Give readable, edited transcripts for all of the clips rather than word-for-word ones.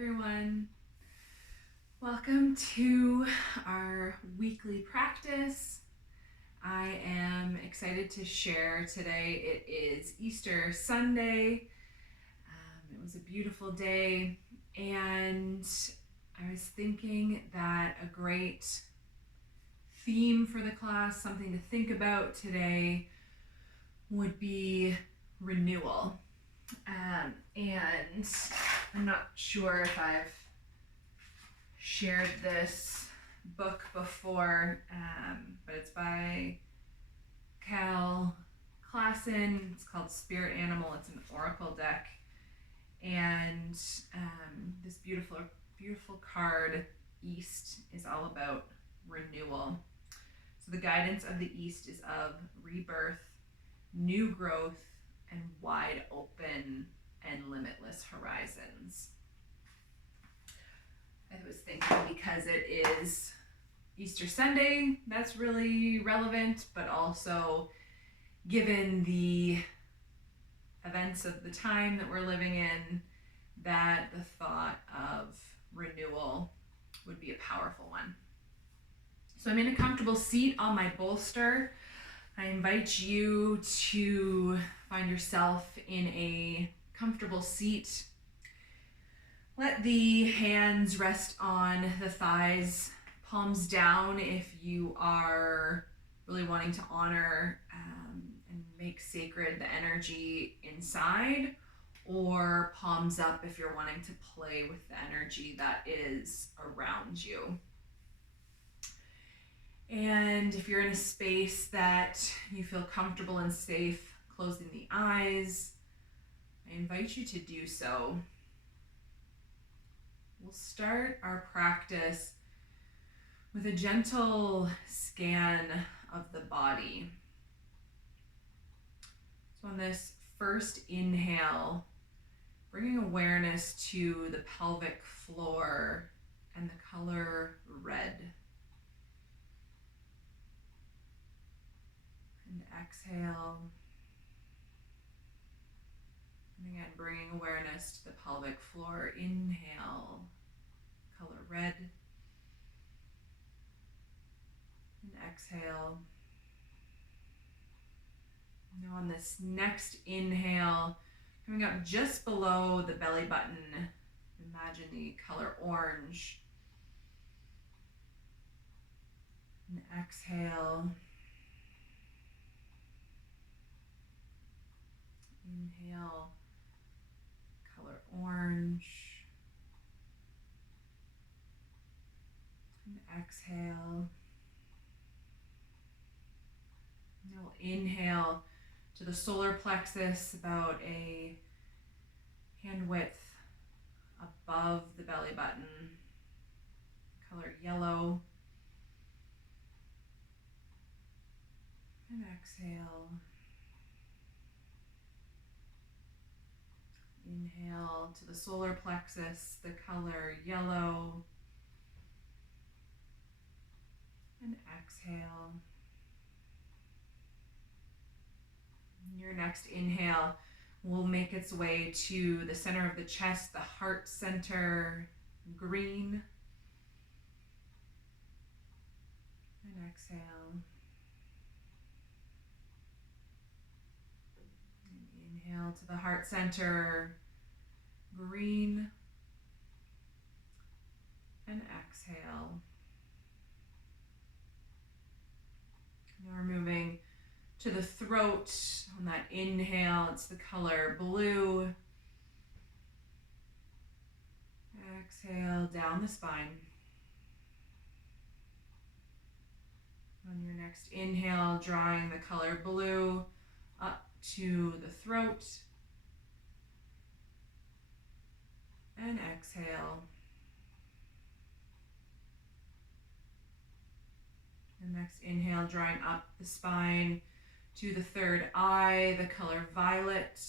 everyone. Welcome to our weekly practice. I am excited to share today. It is Easter Sunday. It was a beautiful day, and I was thinking that a great theme for the class, something to think about today, would be renewal. And I'm not sure if I've shared this book before, but it's by Cal Klassen. It's called Spirit Animal. It's an oracle deck, and this beautiful card, East, is all about renewal. So the guidance of the East is of rebirth, new growth, and wide open and limitless horizons. I was thinking because it is Easter Sunday, that's really relevant, but also given the events of the time that we're living in, that the thought of renewal would be a powerful one. So I'm in a comfortable seat on my bolster. I invite you to find yourself in a comfortable seat. Let the hands rest on the thighs, palms down if you are really wanting to honor and make sacred the energy inside, or palms up if you're wanting to play with the energy that is around you. And if you're in a space that you feel comfortable and safe closing the eyes, I invite you to do so. We'll start our practice with a gentle scan of the body. So on this first inhale, bringing awareness to the pelvic floor and the color red. And exhale. And again, bringing awareness to the pelvic floor. Inhale, color red. And exhale. Now on this next inhale, coming up just below the belly button, imagine the color orange. And exhale. Inhale, color orange. And exhale. Now we'll inhale to the solar plexus, about a hand width above the belly button, color yellow. And exhale. Inhale to the solar plexus, the color yellow. And exhale. Your next inhale will make its way to the center of the chest, the heart center, green. And exhale. And inhale to the heart center, green. And exhale. Now we're moving to the throat. On that inhale, it's the color blue. Exhale down the spine. On your next inhale, drawing the color blue up to the throat. And exhale. The next inhale, drawing up the spine to the third eye, the color violet.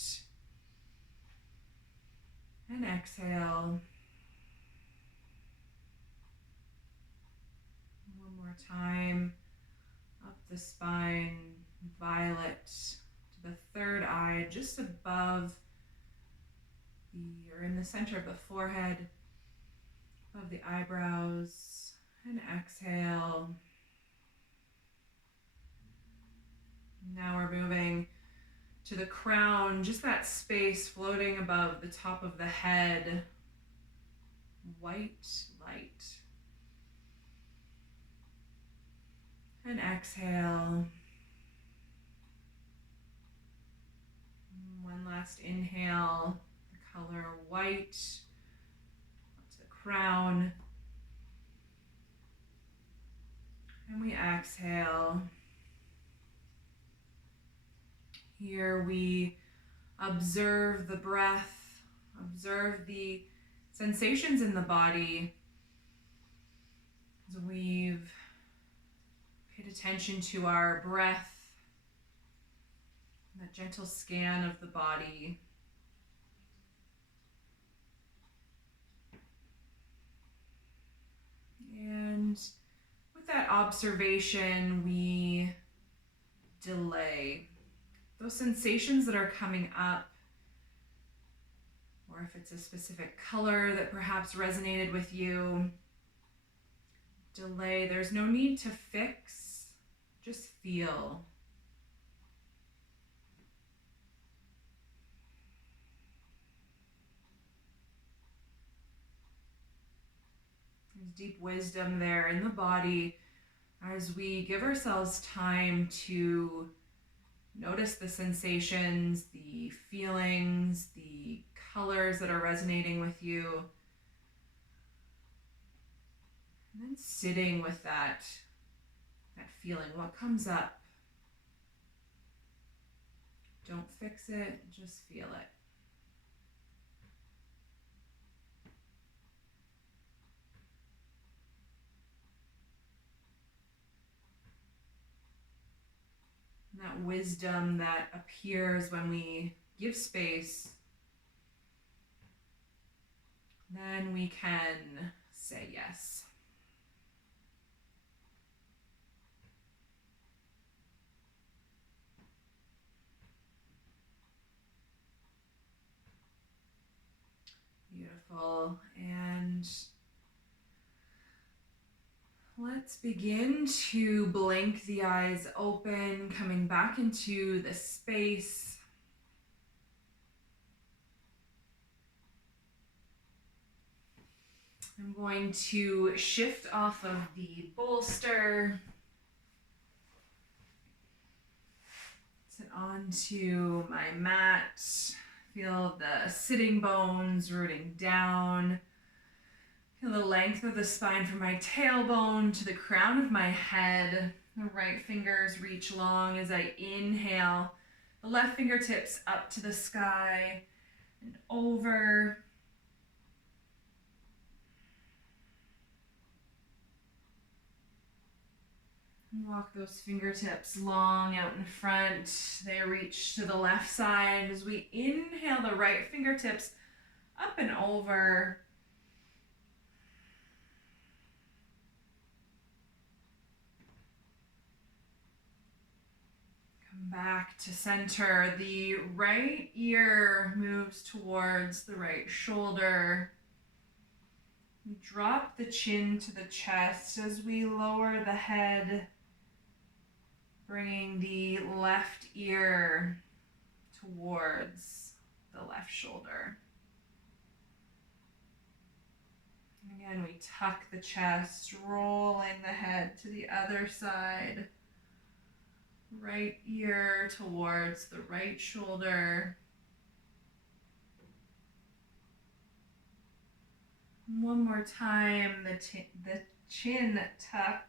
And exhale. One more time. Up the spine, violet to the third eye, just above or in the center of the forehead. above the eyebrows, and exhale. Now we're moving to the crown, just that space floating above the top of the head. White light. And exhale. One last inhale, the color white up to the crown. And we exhale. Here we observe the breath, observe the sensations in the body as we've paid attention to our breath, that gentle scan of the body. And with that observation, we delay those sensations that are coming up, or if it's a specific color that perhaps resonated with you, delay. There's no need to fix, just feel. There's deep wisdom there in the body as we give ourselves time to notice the sensations, the feelings, the colors that are resonating with you. And then sitting with that feeling, what comes up. Don't fix it, just feel it. And that wisdom that appears when we give space, then we can say yes. Beautiful. And let's begin to blink the eyes open, coming back into the space. I'm going to shift off of the bolster, sit onto my mat, feel the sitting bones rooting down. Feel the length of the spine from my tailbone to the crown of my head. The right fingers reach long as I inhale. The left fingertips up to the sky and over. Walk those fingertips long out in front. They reach to the left side as we inhale the right fingertips up and over. Come back to center. The right ear moves towards the right shoulder. We drop the chin to the chest as we lower the head, bringing the left ear towards the left shoulder. Again, we tuck the chest, rolling the head to the other side. Right ear towards the right shoulder. One more time, the chin tucks.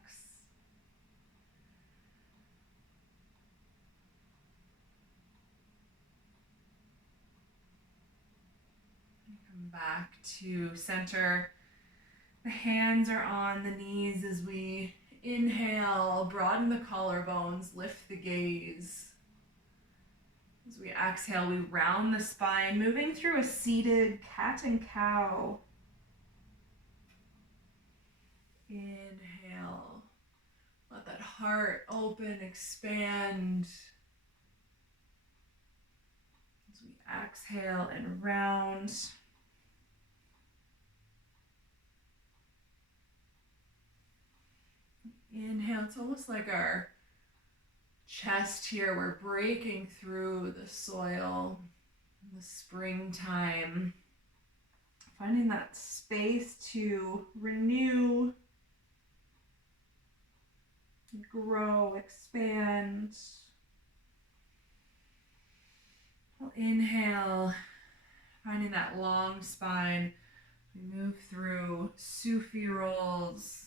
Come back to center. The hands are on the knees as we inhale, broaden the collarbones, lift the gaze. As we exhale, we round the spine, moving through a seated cat and cow. Inhale. Let that heart open, expand. As we exhale and round. Inhale, it's almost like our chest here, we're breaking through the soil, the springtime, finding that space to renew, grow, expand. We'll inhale, finding that long spine. We move through Sufi rolls.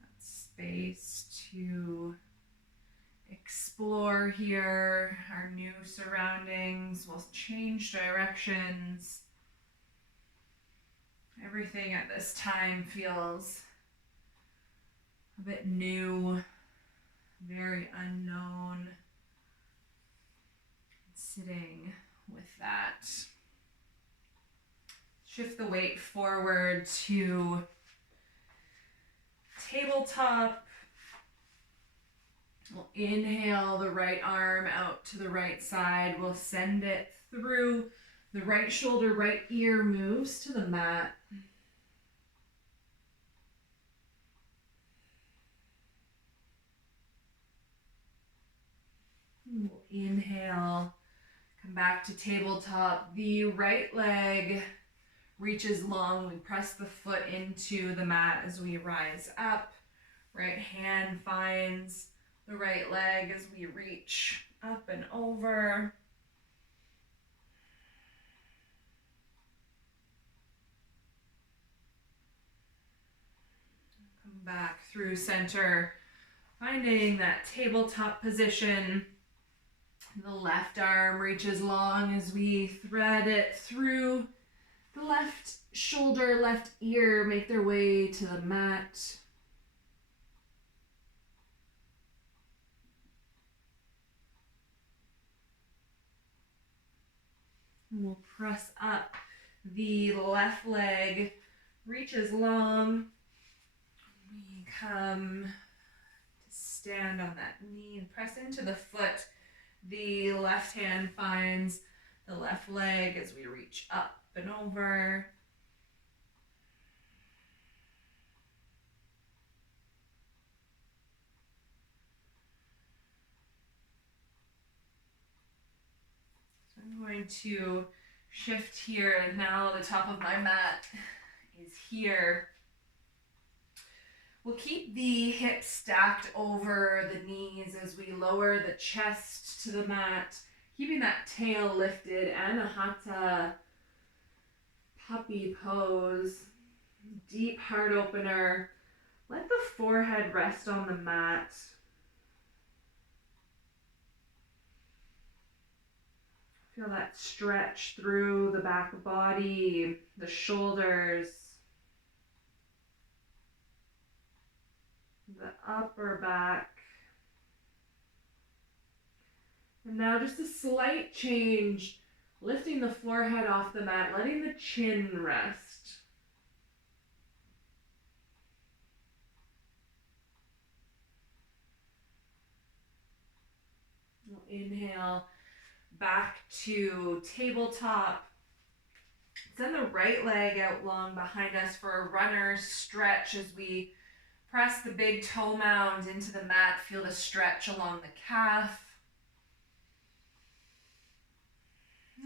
That space to explore here our new surroundings. We'll change directions. Everything at this time feels a bit new, very unknown. Sitting with that. Shift the weight forward to tabletop. We'll inhale the right arm out to the right side. We'll send it through the right shoulder, right ear moves to the mat. We'll inhale, come back to tabletop. The right leg reaches long. We press the foot into the mat as we rise up. Right hand finds the right leg as we reach up and over. Come back through center, finding that tabletop position. The left arm reaches long as we thread it through the left shoulder, left ear, make their way to the mat. And we'll press up. The left leg reaches long. We come to stand on that knee and press into the foot. The left hand finds the left leg as we reach up and over. So I'm going to shift here, and now the top of my mat is here. We'll keep the hips stacked over the knees as we lower the chest to the mat, keeping that tail lifted. Anahata puppy pose, deep heart opener. Let the forehead rest on the mat. Feel that stretch through the back body, the shoulders, the upper back. And now just a slight change, lifting the forehead off the mat, letting the chin rest. We'll inhale back to tabletop. Send the right leg out long behind us for a runner's stretch as we press the big toe mound into the mat. Feel the stretch along the calf.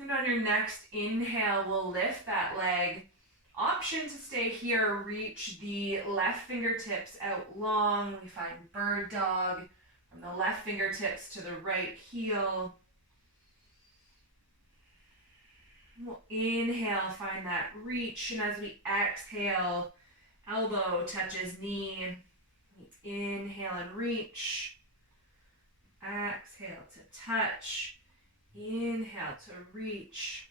And on your next inhale, we'll lift that leg. Option to stay here, reach the left fingertips out long. We find bird dog from the left fingertips to the right heel. We'll inhale, find that reach, and as we exhale, elbow touches knee. Inhale and reach. Exhale to touch. Inhale to reach.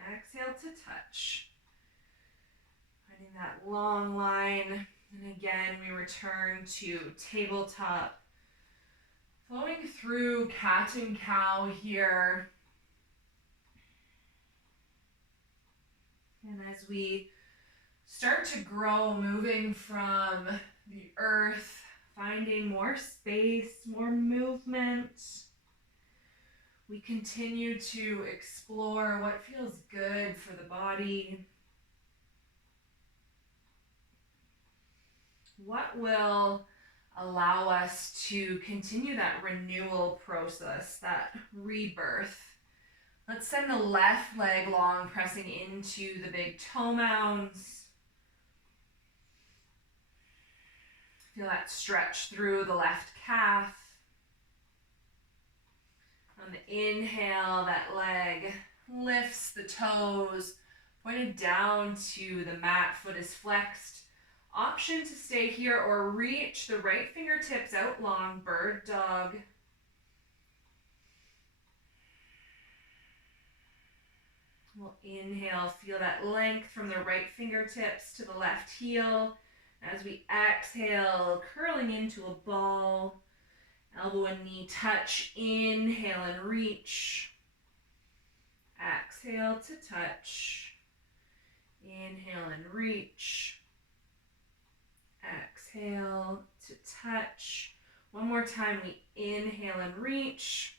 Exhale to touch. Finding that long line. And again, we return to tabletop. Flowing through cat and cow here. And as we start to grow, moving from the earth, finding more space, more movement, we continue to explore what feels good for the body. What will allow us to continue that renewal process, that rebirth? Let's send the left leg long, pressing into the big toe mounds. Feel that stretch through the left calf. On the inhale, that leg lifts the toes, pointed down to the mat, foot is flexed. Option to stay here or reach the right fingertips out long, bird dog. We'll inhale, feel that length from the right fingertips to the left heel. As we exhale, curling into a ball. Elbow and knee touch, inhale and reach. Exhale to touch. Inhale and reach. Exhale to touch. One more time, we inhale and reach.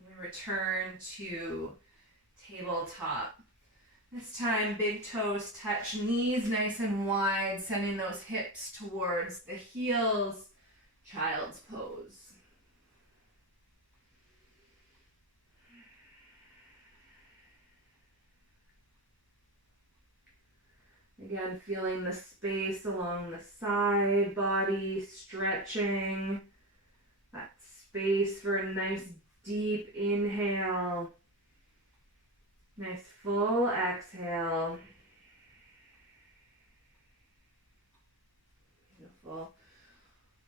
We return to tabletop. This time, big toes touch, knees nice and wide, sending those hips towards the heels. Child's pose. Again, feeling the space along the side body, stretching. That space for a nice deep inhale. Nice full exhale. Beautiful.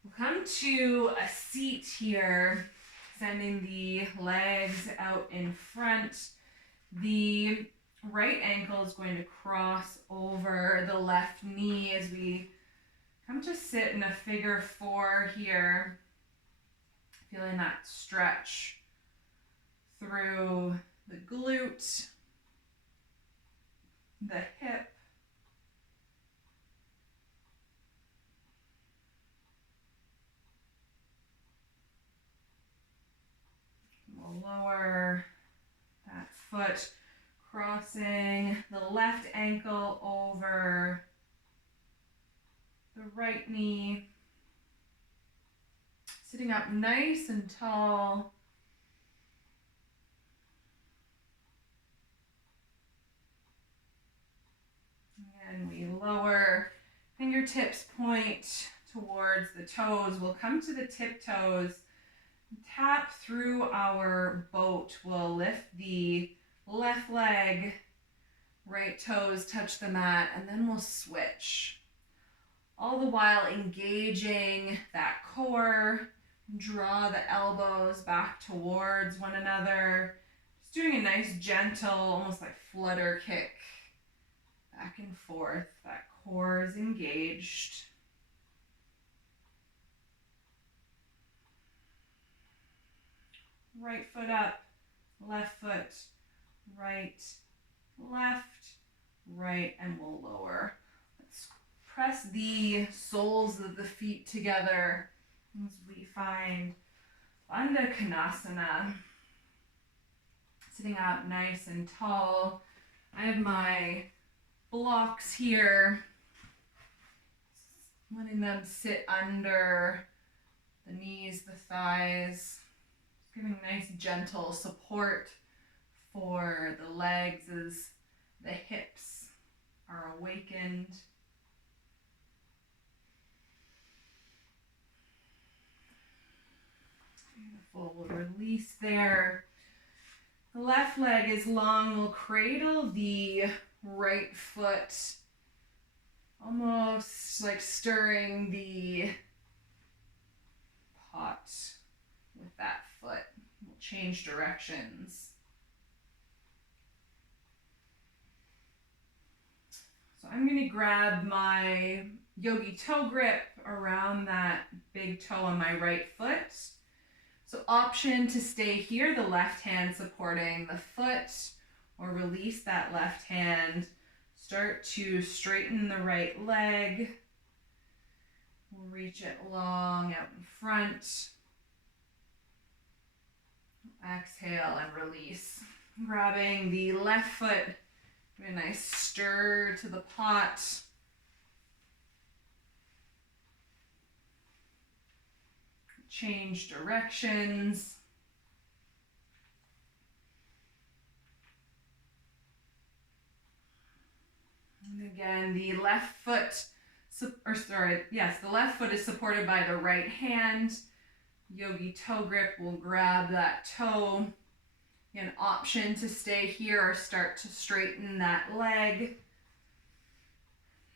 We'll come to a seat here, sending the legs out in front. The right ankle is going to cross over the left knee as we come to sit in a figure four here, feeling that stretch through the glute, the hip, we'll lower that foot, crossing the left ankle over the right knee, sitting up nice and tall. And we lower, fingertips point towards the toes. We'll come to the tiptoes, tap through our boat. We'll lift the left leg, right toes touch the mat, and then we'll switch. All the while engaging that core, draw the elbows back towards one another. Just doing a nice gentle, almost like flutter kick, back and forth. That core is engaged. Right foot up, left foot, right, left, right, and we'll lower. Let's press the soles of the feet together as we find Bandha Konasana. Sitting up nice and tall. I have my blocks here, letting them sit under the knees, the thighs, giving nice gentle support for the legs as the hips are awakened. Beautiful. We'll release there. The left leg is long. We'll cradle the right foot, almost like stirring the pot with that foot. We'll change directions. So I'm going to grab my yogi toe grip around that big toe on my right foot. So option to stay here, the left hand supporting the foot, or release that left hand. Start to straighten the right leg. We'll reach it long out in front. Exhale and release. Grabbing the left foot, do a nice stir to the pot. change directions. And again, the left foot, the left foot is supported by the right hand. Yogi toe grip will grab that toe. An option to stay here or start to straighten that leg.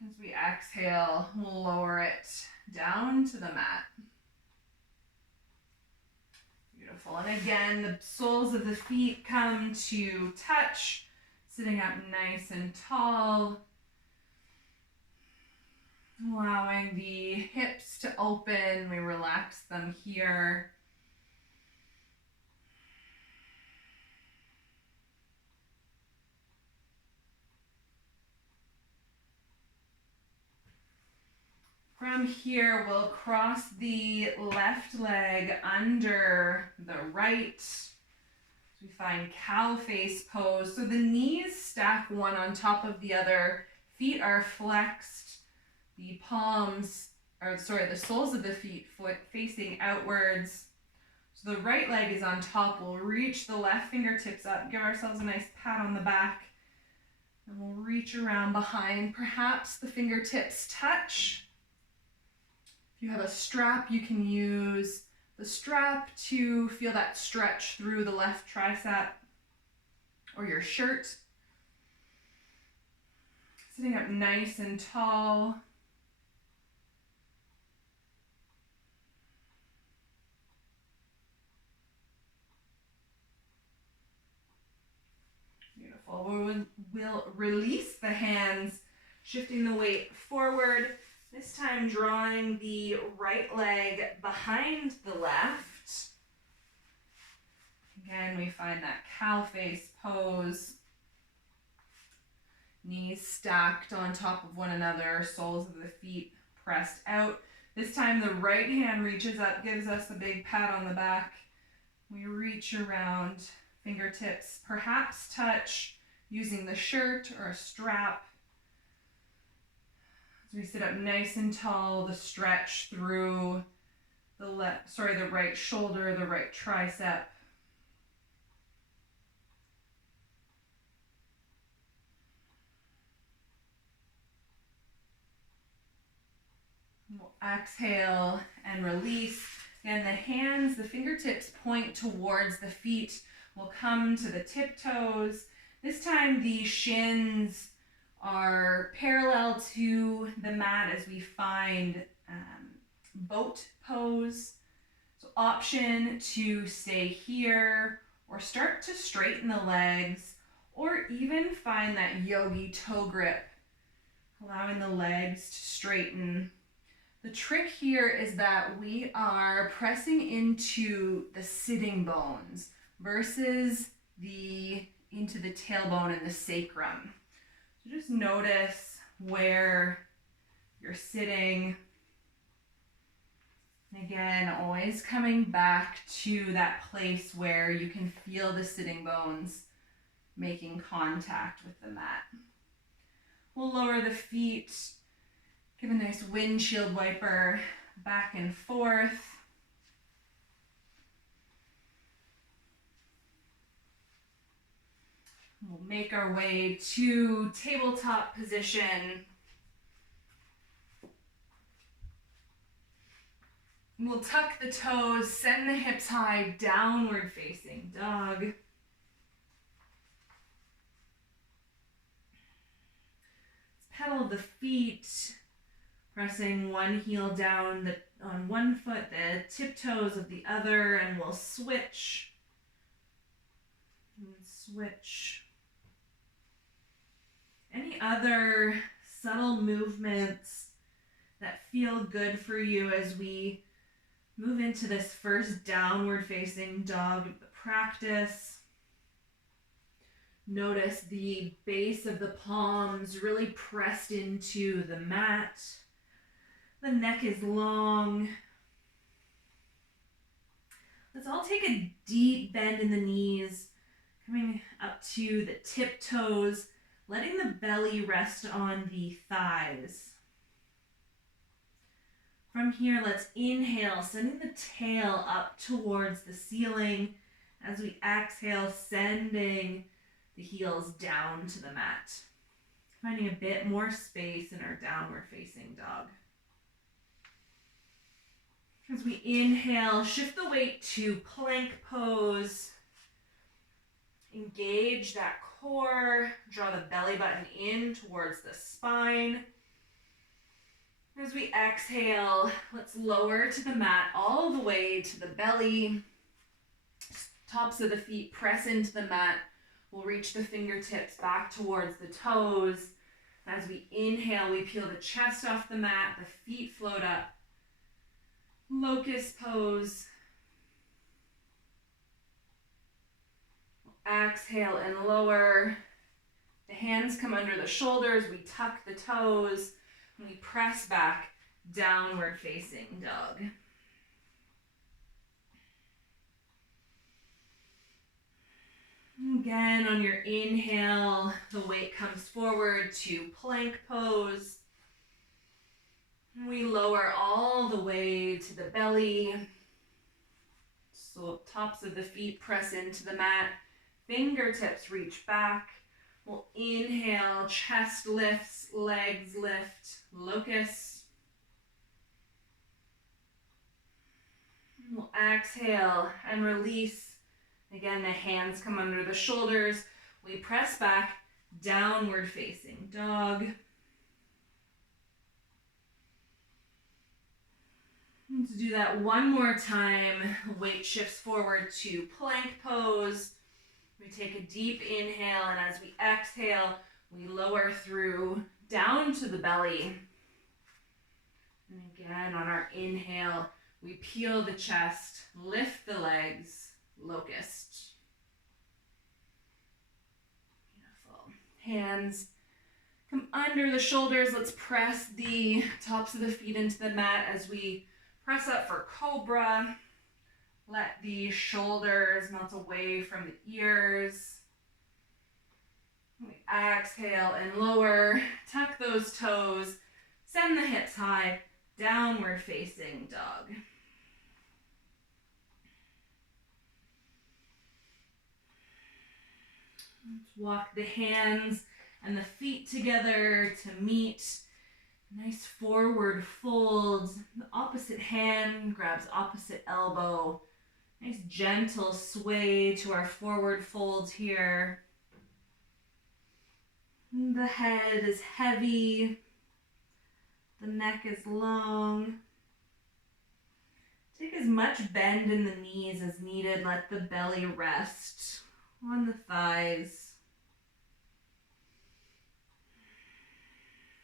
As we exhale, we'll lower it down to the mat. Beautiful. And again, the soles of the feet come to touch, sitting up nice and tall. Allowing the hips to open, we relax them here. From here, we'll cross the left leg under the right. We find cow face pose. So the knees stack one on top of the other. Feet are flexed. The the soles of the feet facing outwards. So the right leg is on top. We'll reach the left fingertips up. Give ourselves a nice pat on the back. And we'll reach around behind. Perhaps the fingertips touch. If you have a strap, you can use the strap to feel that stretch through the left tricep or your shirt. Sitting up nice and tall. Beautiful. We'll release the hands, shifting the weight forward. This time drawing the right leg behind the left. Again, we find that cow face pose. Knees stacked on top of one another, soles of the feet pressed out. This time the right hand reaches up, gives us a big pat on the back. We reach around, fingertips perhaps touch using the shirt or a strap. As we sit up nice and tall, the stretch through the right shoulder, the right tricep. We'll exhale and release. Again, the hands, the fingertips point towards the feet. We'll come to the tiptoes. This time the shins are parallel to the mat as we find boat pose. So option to stay here or start to straighten the legs or even find that yogi toe grip, allowing the legs to straighten. The trick here is that we are pressing into the sitting bones versus into the tailbone and the sacrum. So just notice where you're sitting. Again, always coming back to that place where you can feel the sitting bones making contact with the mat. We'll lower the feet, give a nice windshield wiper back and forth. We'll make our way to tabletop position. We'll tuck the toes, send the hips high, downward facing dog. Pedal the feet, pressing one heel down on one foot, the tiptoes of the other, and we'll switch. And switch. Any other subtle movements that feel good for you as we move into this first downward facing dog practice. Notice the base of the palms really pressed into the mat. The neck is long. Let's all take a deep bend in the knees, coming up to the tiptoes, letting the belly rest on the thighs. From here, let's inhale, sending the tail up towards the ceiling. As we exhale, sending the heels down to the mat. Finding a bit more space in our downward facing dog. As we inhale, shift the weight to plank pose. Engage that core. Draw the belly button in towards the spine. As we exhale, let's lower to the mat all the way to the belly. Tops of the feet press into the mat. We'll reach the fingertips back towards the toes. As we inhale, we peel the chest off the mat, the feet float up. Locust pose. Exhale and lower. The hands come under the shoulders. We tuck the toes. And we press back, downward facing dog. Again, on your inhale, the weight comes forward to plank pose. We lower all the way to the belly. So tops of the feet press into the mat. Fingertips reach back. We'll inhale, chest lifts, legs lift, locust. We'll exhale and release. Again, the hands come under the shoulders. We press back, downward facing dog. Let's do that one more time. Weight shifts forward to plank pose. We take a deep inhale, and as we exhale, we lower through down to the belly. And again, on our inhale, we peel the chest, lift the legs, locust. Beautiful. Hands come under the shoulders. Let's press the tops of the feet into the mat as we press up for cobra. Let the shoulders melt away from the ears. We exhale and lower. Tuck those toes. Send the hips high. Downward facing dog. Let's walk the hands and the feet together to meet. Nice forward fold. The opposite hand grabs opposite elbow. Nice gentle sway to our forward fold here. The head is heavy. The neck is long. Take as much bend in the knees as needed. Let the belly rest on the thighs.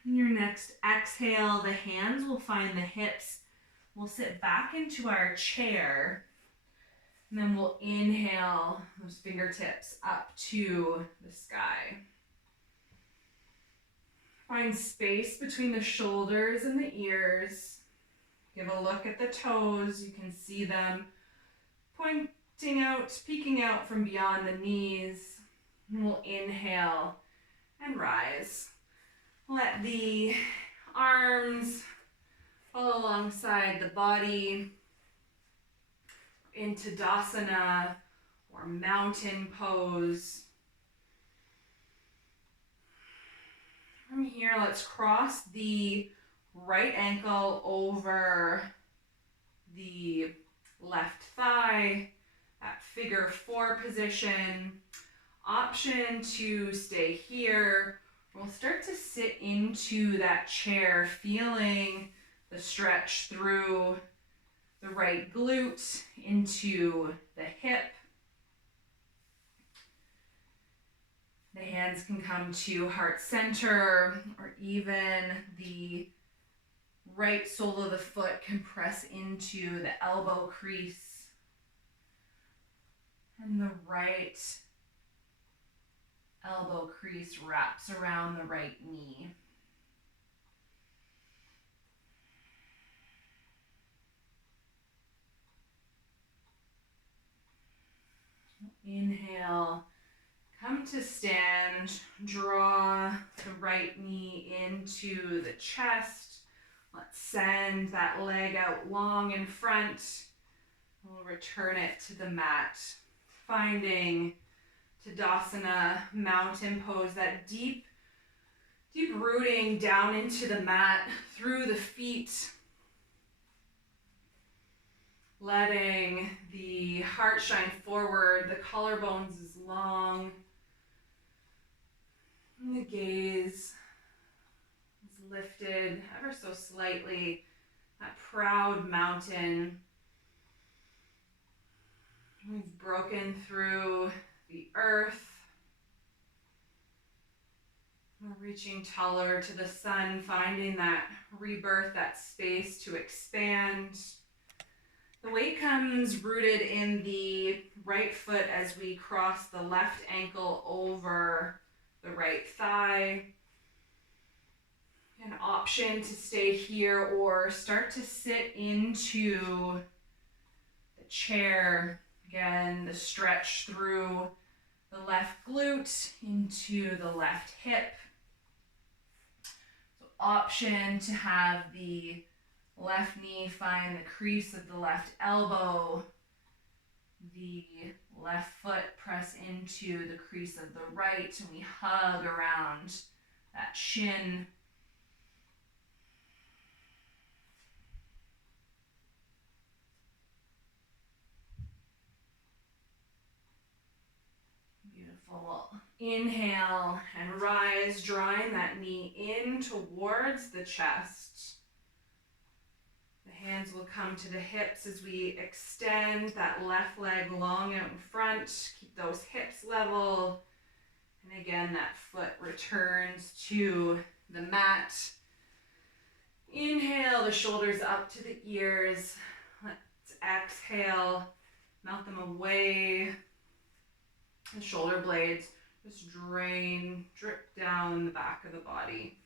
In your next exhale, the hands will find the hips. We'll sit back into our chair. And then we'll inhale those fingertips up to the sky. Find space between the shoulders and the ears. Give a look at the toes. You can see them pointing out, peeking out from beyond the knees. And we'll inhale and rise. Let the arms fall alongside the body into Tadasana or mountain pose. From here, let's cross the right ankle over the left thigh, that figure four position. Option to stay here. We'll start to sit into that chair, feeling the stretch through the right glute into the hip. The hands can come to heart center, or even the right sole of the foot can press into the elbow crease. And the right elbow crease wraps around the right knee. Inhale, come to stand, draw the right knee into the chest, Let's send that leg out long in front. We'll return it to the mat, finding Tadasana, mountain pose, that deep rooting down into the mat through the feet. Letting the heart shine forward, the collarbones is long. And the gaze is lifted ever so slightly, that proud mountain. We've broken through the earth. We're reaching taller to the sun, finding that rebirth, that space to expand. The weight comes rooted in the right foot as we cross the left ankle over the right thigh. An option to stay here or start to sit into the chair. Again, the stretch through the left glute into the left hip. So option to have the left knee find the crease of the left elbow. The left foot press into the crease of the right, and we hug around that shin. Beautiful. Inhale and rise, drawing that knee in towards the chest. The hands will come to the hips as we extend that left leg long out in front. Keep those hips level. And again, that foot returns to the mat. Inhale, the shoulders up to the ears. Let's exhale, melt them away. The shoulder blades just drain, drip down the back of the body.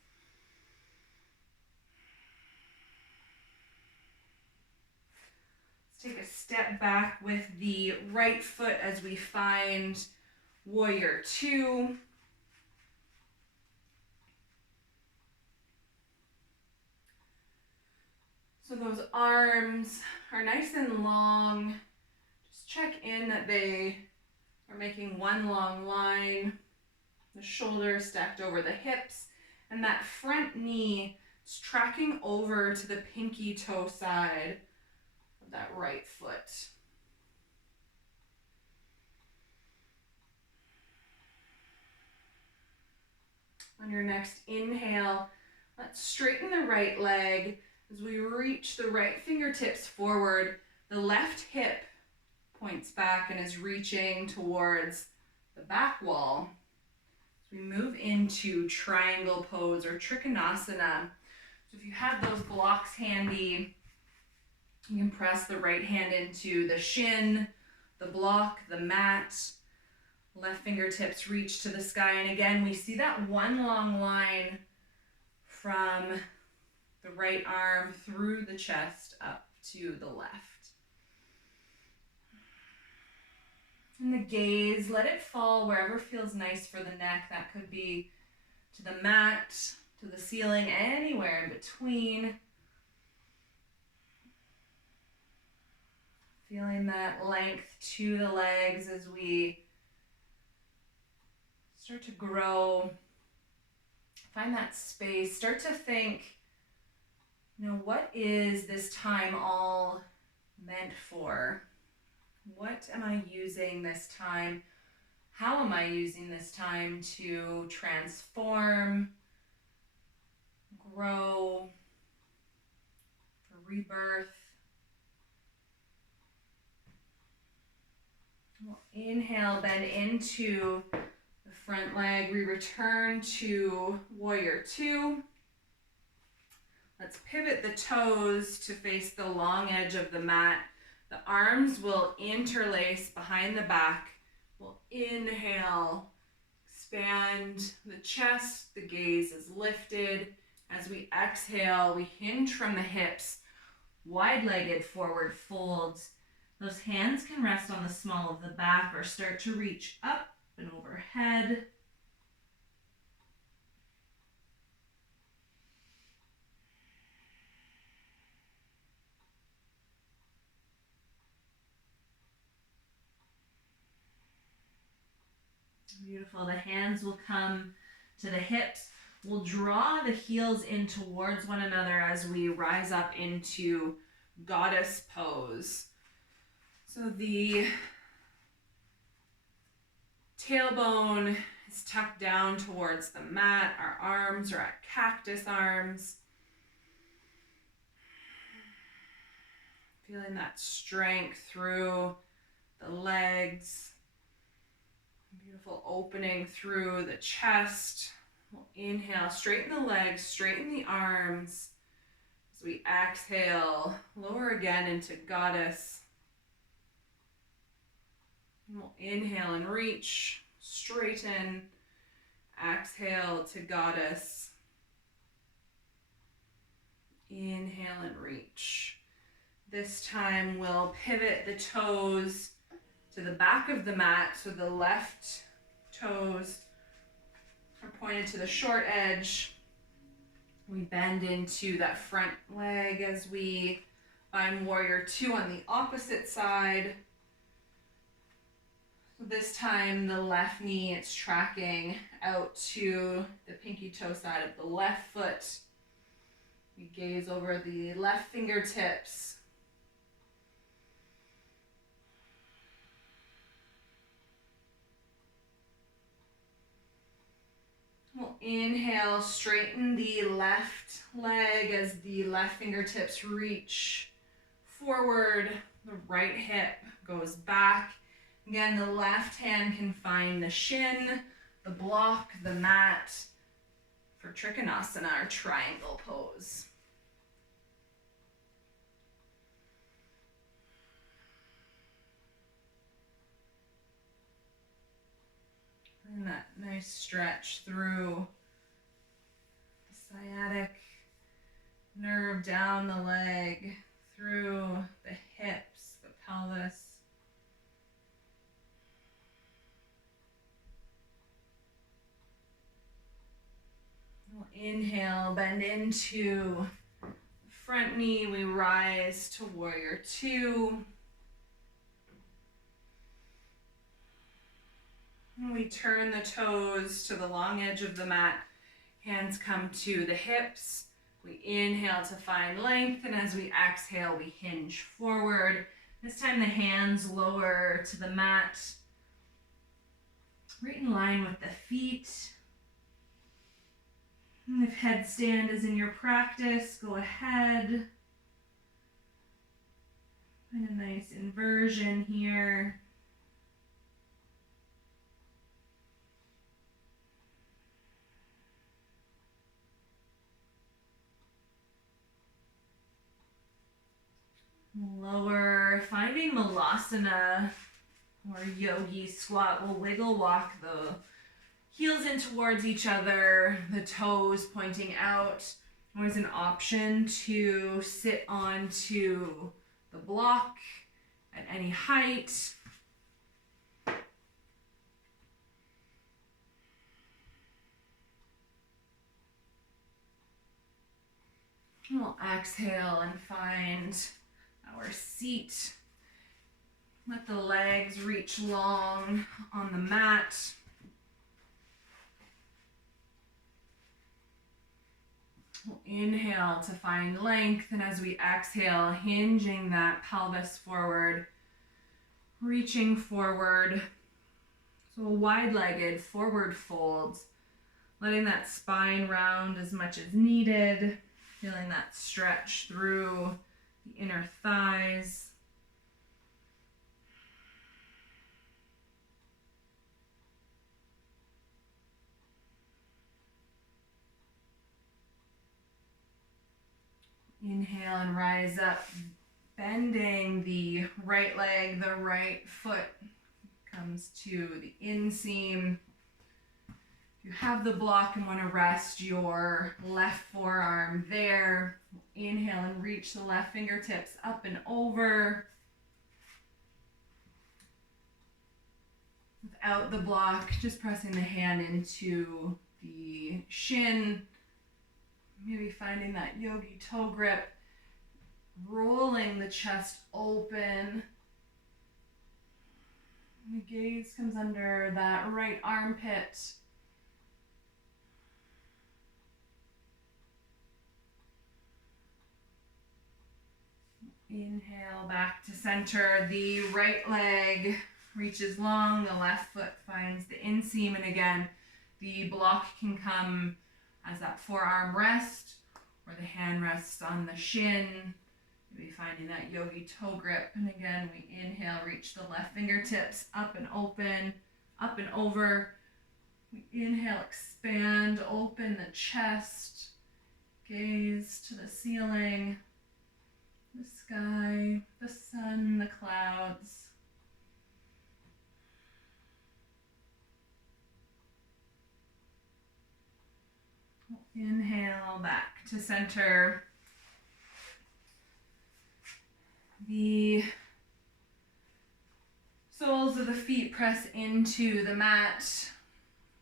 Let's take a step back with the right foot as we find Warrior Two. So those arms are nice and long. Just check in that they are making one long line. The shoulders stacked over the hips, and that front knee is tracking over to the pinky toe side of that right foot. On your next inhale, let's straighten the right leg as we reach the right fingertips forward. The left hip points back and is reaching towards the back wall. As we move into triangle pose or trikonasana. So if you have those blocks handy, you can press the right hand into the shin, the block, the mat. Left fingertips reach to the sky. And again, we see that one long line from the right arm through the chest up to the left. And the gaze, let it fall wherever feels nice for the neck. That could be to the mat, to the ceiling, anywhere in between. Feeling that length to the legs as we start to grow. Find that space. Start to think, what is this time all meant for? What am I using this time? How am I using this time to transform, grow, for rebirth? We'll inhale, bend into the front leg. We return to Warrior Two. Let's pivot the toes to face the long edge of the mat. The arms will interlace behind the back. We'll inhale, expand the chest, the gaze is lifted. As we exhale, we hinge from the hips, wide-legged forward folds. Those hands can rest on the small of the back or start to reach up and overhead. Beautiful. The hands will come to the hips. We'll draw the heels in towards one another as we rise up into goddess pose. So the tailbone is tucked down towards the mat. Our arms are at cactus arms. Feeling that strength through the legs. Beautiful opening through the chest. We'll inhale, straighten the legs, straighten the arms. As we exhale, lower again into goddess. And we'll inhale and reach, straighten, exhale to goddess. Inhale and reach. This time we'll pivot the toes to the back of the mat, so the left toes are pointed to the short edge. We bend into that front leg as we find warrior two on the opposite side. So this time the left knee, it's tracking out to the pinky toe side of the left foot. We gaze over the left fingertips. We'll inhale, straighten the left leg as the left fingertips reach forward. The right hip goes back. Again, the left hand can find the shin, the block, the mat for Trikonasana, our triangle pose. And that nice stretch through the sciatic nerve down the leg, through the hips, the pelvis. We'll inhale, bend into the front knee. We rise to warrior two. We turn the toes to the long edge of the mat. Hands come to the hips. We inhale to find length, and as we exhale, we hinge forward. This time the hands lower to the mat, right in line with the feet. And if headstand is in your practice, go ahead. Find a nice inversion here. Lower, finding Malasana or yogi squat. We'll wiggle walk the heels in towards each other, the toes pointing out. Always an option to sit onto the block at any height. We'll exhale and find our seat. Let the legs reach long on the mat. We'll inhale to find length, and as we exhale, hinging that pelvis forward, reaching forward. So a wide-legged forward fold, letting that spine round as much as needed, feeling that stretch through the inner thighs. Inhale and rise up, bending the right leg, the right foot comes to the inseam. If you have the block and want to rest your left forearm there, inhale and reach the left fingertips up and over. Without the block, just pressing the hand into the shin. Maybe finding that yogi toe grip, rolling the chest open. The gaze comes under that right armpit. Inhale back to center. The right leg reaches long. The left foot finds the inseam. And again, the block can come as that forearm rest or the hand rests on the shin. Maybe finding that yogi toe grip. And again, we inhale, reach the left fingertips up and open, up and over. We inhale, expand, open the chest, gaze to the ceiling, the sky, the sun, the clouds. Inhale back to center. The soles of the feet press into the mat.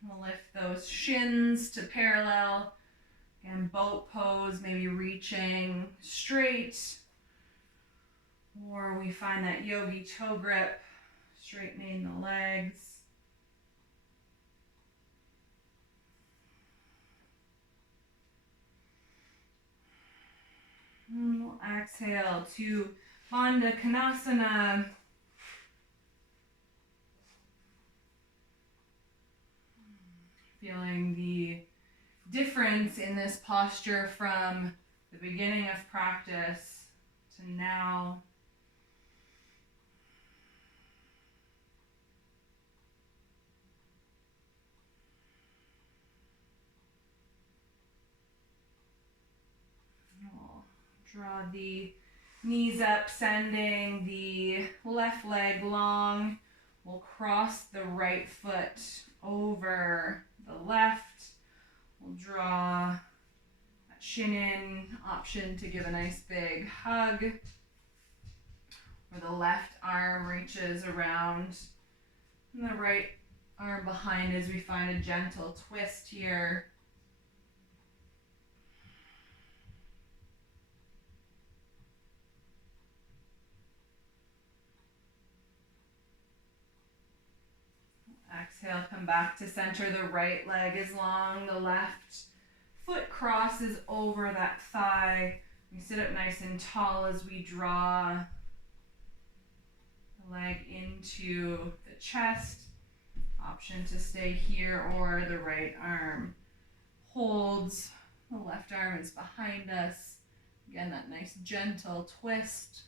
We'll lift those shins to parallel. Again, boat pose, maybe reaching straight. Or we find that yogi toe grip, straightening the legs. And we'll exhale to Bandha Konasana. Feeling the difference in this posture from the beginning of practice to now. We'll draw the knees up, sending the left leg long. We'll cross the right foot over the left. We'll draw that shin in, option to give a nice big hug. Where the left arm reaches around and the right arm behind as we find a gentle twist here. Exhale, come back to center. The right leg is long. The left foot crosses over that thigh. We sit up nice and tall as we draw the leg into the chest. Option to stay here or the right arm holds. The left arm is behind us. Again, that nice gentle twist.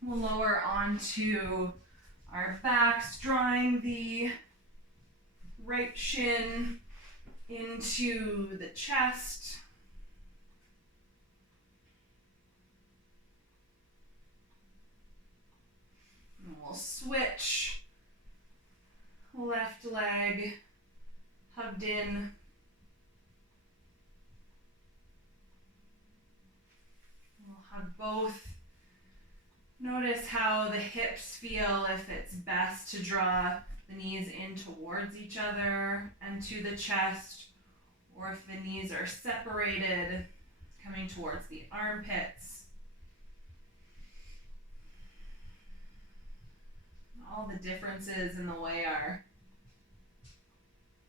We'll lower onto our backs, drawing the right shin into the chest. And we'll switch. Left leg hugged in. We'll hug both. Notice how the hips feel, if it's best to draw the knees in towards each other and to the chest, or if the knees are separated, coming towards the armpits. All the differences in the way our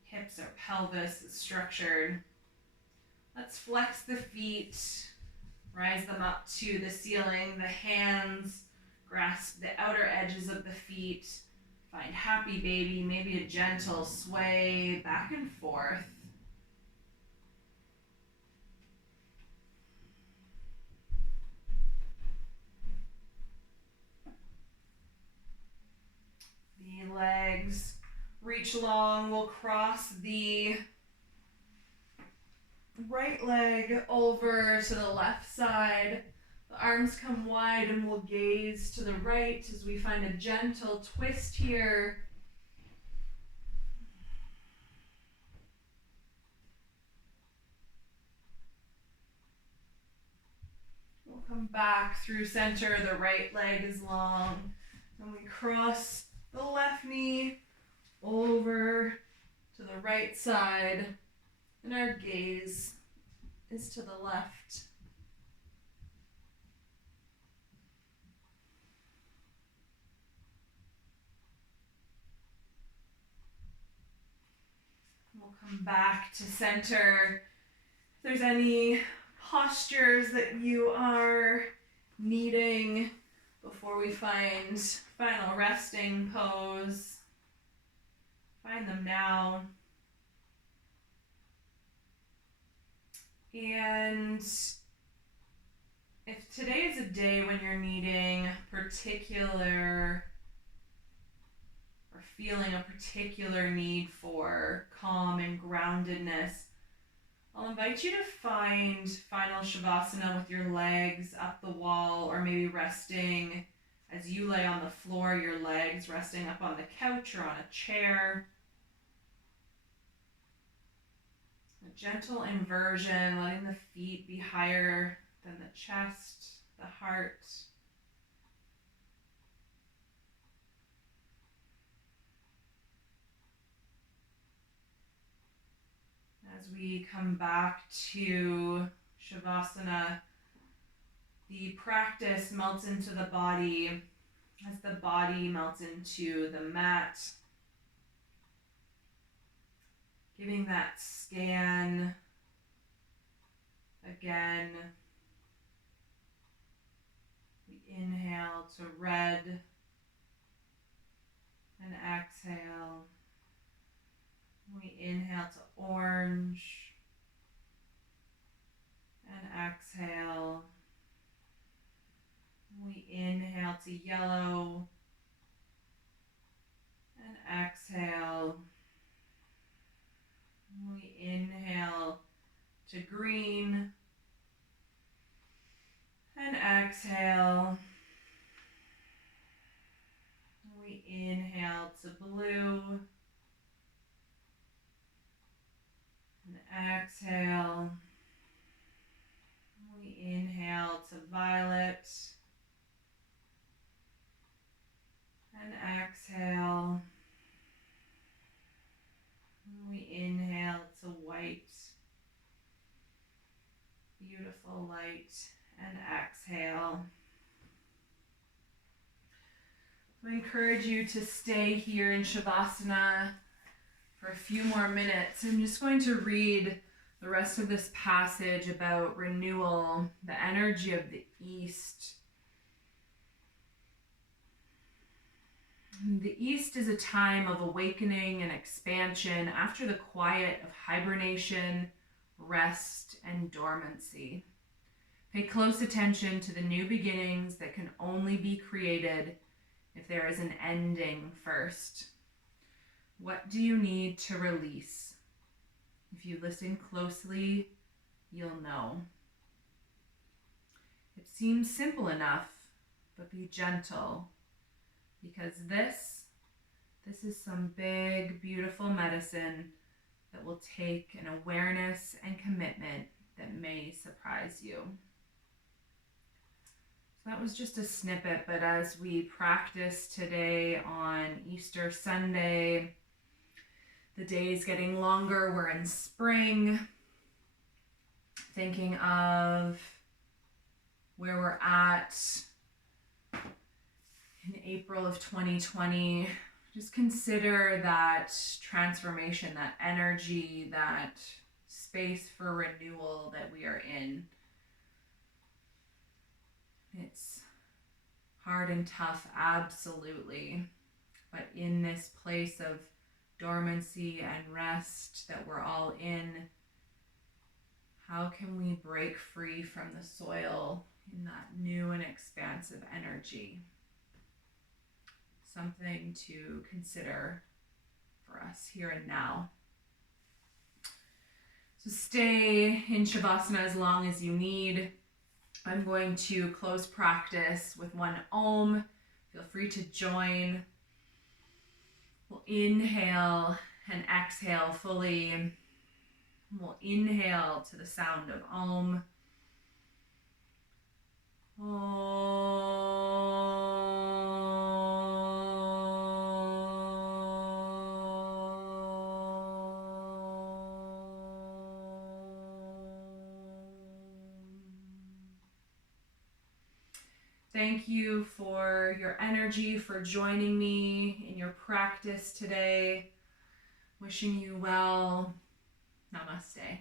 hips or pelvis is structured. Let's flex the feet. Rise them up to the ceiling. The hands grasp the outer edges of the feet. Find happy baby, maybe a gentle sway back and forth. The legs reach long. We'll cross the right leg over to the left side. The arms come wide and we'll gaze to the right as we find a gentle twist here. We'll come back through center. The right leg is long. And we cross the left knee over to the right side. And our gaze is to the left. We'll come back to center. If there's any postures that you are needing before we find final resting pose, find them now. And if today is a day when you're needing particular or feeling a particular need for calm and groundedness, I'll invite you to find final Shavasana with your legs up the wall, or maybe resting as you lay on the floor, your legs resting up on the couch or on a chair. A gentle inversion, letting the feet be higher than the chest, the heart. As we come back to Shavasana, the practice melts into the body as the body melts into the mat. Giving that scan again. We inhale to red and exhale. We inhale to orange and exhale. We inhale to yellow and exhale. We inhale to green and exhale. We inhale to blue and exhale. We inhale to violet and exhale. We inhale to white, beautiful light, and exhale. I encourage you to stay here in Shavasana for a few more minutes. I'm just going to read the rest of this passage about renewal, the energy of the East. The East is a time of awakening and expansion after the quiet of hibernation, rest, and dormancy. Pay close attention to the new beginnings that can only be created if there is an ending first. What do you need to release? If you listen closely, you'll know. It seems simple enough, but be gentle, because this is some big, beautiful medicine that will take an awareness and commitment that may surprise you. So that was just a snippet, but as we practice today on Easter Sunday, the days getting longer, we're in spring, thinking of where we're at in April of 2020, just consider that transformation, that energy, that space for renewal that we are in. It's hard and tough, absolutely, but in this place of dormancy and rest that we're all in, how can we break free from the soil in that new and expansive energy? Something to consider for us here and now. So stay in Shavasana as long as you need. I'm going to close practice with one Om. Feel free to join. We'll inhale and exhale fully. We'll inhale to the sound of Om. Thank you for your energy, for joining me in your practice today. Wishing you well. Namaste.